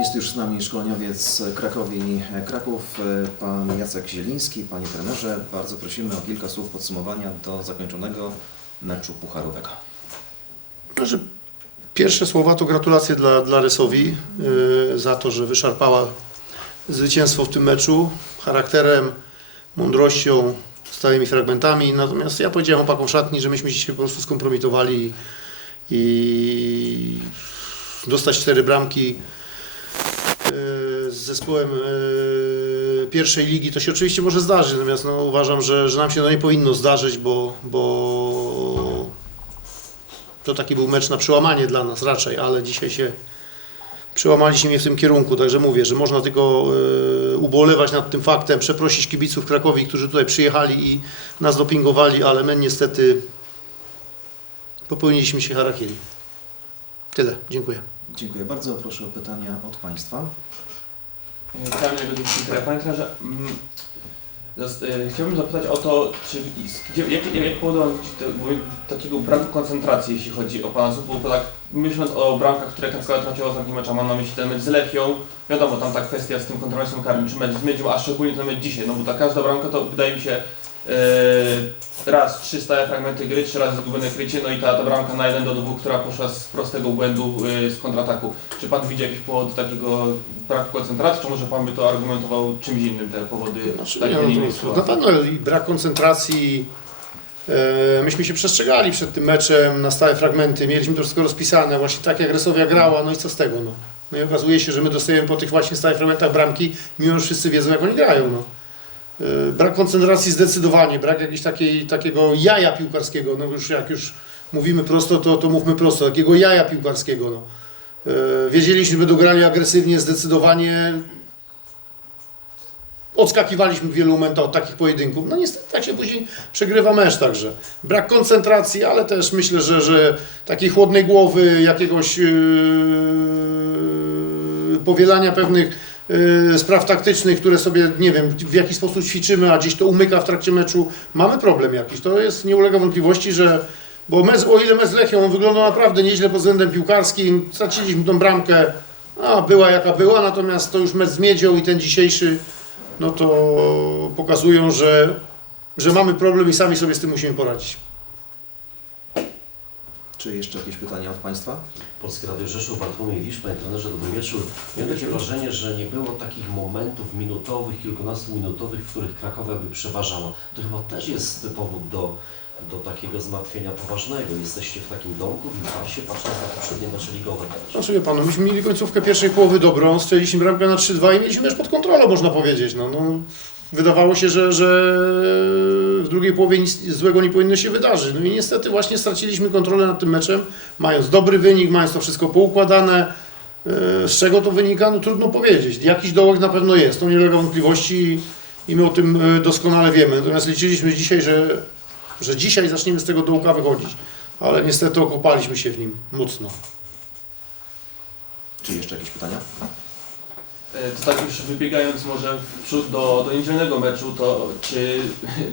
Jest już z nami szkoleniowiec Krakowi Kraków, pan Jacek Zieliński. Panie trenerze, bardzo prosimy o kilka słów podsumowania do zakończonego meczu pucharowego. Znaczy, pierwsze słowa to gratulacje dla, dla Rysowi yy, za to, że wyszarpała zwycięstwo w tym meczu charakterem, mądrością, stałymi fragmentami. Natomiast ja powiedziałem chłopakom w szatni, że myśmy się po prostu skompromitowali i, dostać cztery bramki z zespołem yy, pierwszej ligi to się oczywiście może zdarzyć, natomiast no, uważam, że, że nam się to nie powinno zdarzyć, bo, bo to taki był mecz na przełamanie dla nas raczej, ale dzisiaj się przełamaliśmy w tym kierunku, także mówię, że można tylko y, ubolewać nad tym faktem, przeprosić kibiców Krakowi, którzy tutaj przyjechali i nas dopingowali, ale my niestety popełniliśmy się harakiri. Tyle, dziękuję. Dziękuję bardzo. Proszę o pytania od Państwa. Kamil Godzinski, Panie trenerze, zas- chciałbym zapytać o to, czy, gdzie, jak, jak powodował takiego braku koncentracji, jeśli chodzi o Pana zespół, bo tak myśląc o bramkach, które Kaskala traciła ostatnim meczu, mam na myśli ten mecz z Lechią, wiadomo, tam ta kwestia z tym kontrowersją karnym, czy mecz zmienił, a szczególnie ten mecz dzisiaj, no bo ta każda bramka to wydaje mi się e, raz trzy stałe fragmenty gry, trzy razy zgubione krycie, no i ta, ta bramka na 1 do 2, która poszła z prostego błędu e, z kontrataku. Czy Pan widzi jakiś powód takiego braku koncentracji, czy może Pan by to argumentował czymś innym, te powody Znaczy, takiej nie, no, na pewno i brak koncentracji. E, myśmy się przestrzegali przed tym meczem na stałe fragmenty, mieliśmy to wszystko rozpisane, właśnie tak jak Resowia grała, no i co z tego, no. No i okazuje się, że my dostajemy po tych właśnie stałych fragmentach bramki, mimo że wszyscy wiedzą jak oni grają, no. E, brak koncentracji zdecydowanie, brak jakiegoś takiej, takiego jaja piłkarskiego, no już jak już mówimy prosto, to, to mówmy prosto, takiego jaja piłkarskiego, no. E, wiedzieliśmy, będą grali agresywnie, zdecydowanie, odskakiwaliśmy w wielu momentach od takich pojedynków. No niestety tak się później przegrywa mecz także. Brak koncentracji, ale też myślę, że, że takiej chłodnej głowy, jakiegoś yy, powielania pewnych spraw taktycznych, które sobie, nie wiem, w jaki sposób ćwiczymy, a gdzieś to umyka w trakcie meczu, mamy problem jakiś. To jest, nie ulega wątpliwości, że bo mecz, o ile mecz z Lechią wyglądał naprawdę nieźle pod względem piłkarskim, straciliśmy tą bramkę, a była jaka była, natomiast to już mecz z Miedzią i ten dzisiejszy no to pokazują, że, że mamy problem i sami sobie z tym musimy poradzić. Czy jeszcze jakieś pytania od Państwa? Polskie Radio Rzeszów, Bartłomiej Wisz, Panie trenerze, dobry wieczór. Miałem takie wrażenie, że nie było takich momentów minutowych, kilkunastu minutowych, w których Krakowia by przeważała. To chyba też jest powód do, do takiego zmartwienia poważnego. Jesteście w takim domku, w impasie, patrząc na poprzednie mecze ligowe. Znaczy wie Panu, myśmy mieli końcówkę pierwszej połowy dobrą, strzeliliśmy bramkę na 3-2 i mieliśmy już pod kontrolą, można powiedzieć. No, no, wydawało się, że, że drugiej połowie nic złego nie powinno się wydarzyć. No i niestety właśnie straciliśmy kontrolę nad tym meczem, mając dobry wynik, mając to wszystko poukładane. E, Z czego to wynika? No trudno powiedzieć. Jakiś dołek na pewno jest, to nie ulega wątpliwości i my o tym e, doskonale wiemy. Natomiast liczyliśmy dzisiaj, że, że dzisiaj zaczniemy z tego dołka wychodzić. Ale niestety okopaliśmy się w nim mocno. Czy jeszcze jakieś pytania? E, To tak już wybiegając może w przód do, do niedzielnego meczu, to czy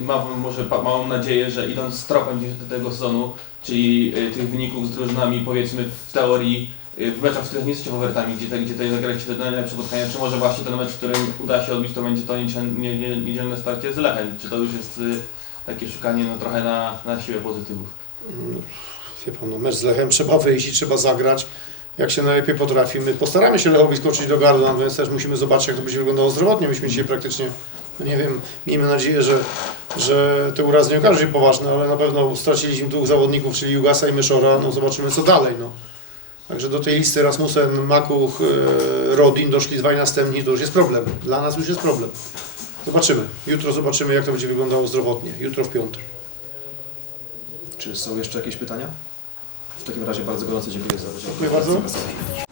mam może małą nadzieję, że idąc tropem tego sezonu, czyli e, tych wyników z drużynami powiedzmy w teorii e, w meczach, w których nie jesteście faworytami, gdzie, te- gdzie tutaj zagraliście te najlepsze spotkania, czy może właśnie ten mecz, w którym uda się odbić, to będzie to niedziel- nie- nie- niedzielne starcie z Lechem, czy to już jest takie szukanie no, trochę na, na siłę pozytywów? Mm, Wie pan, no mecz z Lechem trzeba wyjść i trzeba zagrać jak się najlepiej potrafi. My postaramy się Lechowi skoczyć do gardła, więc też musimy zobaczyć, jak to będzie wyglądało zdrowotnie. Myśmy dzisiaj praktycznie, no nie wiem, miejmy nadzieję, że, że te urazy nie okażą się poważne, ale na pewno straciliśmy dwóch zawodników, czyli Jugasa i Myszora. No zobaczymy, co dalej. No. Także do tej listy Rasmussen, Makuch, e, Rodin doszli dwaj następni, to już jest problem. Dla nas już jest problem. Zobaczymy. Jutro zobaczymy, jak to będzie wyglądało zdrowotnie. Jutro w piątek. Czy są jeszcze jakieś pytania? W takim razie bardzo gorąco dziękuję za udział. Dziękuję bardzo.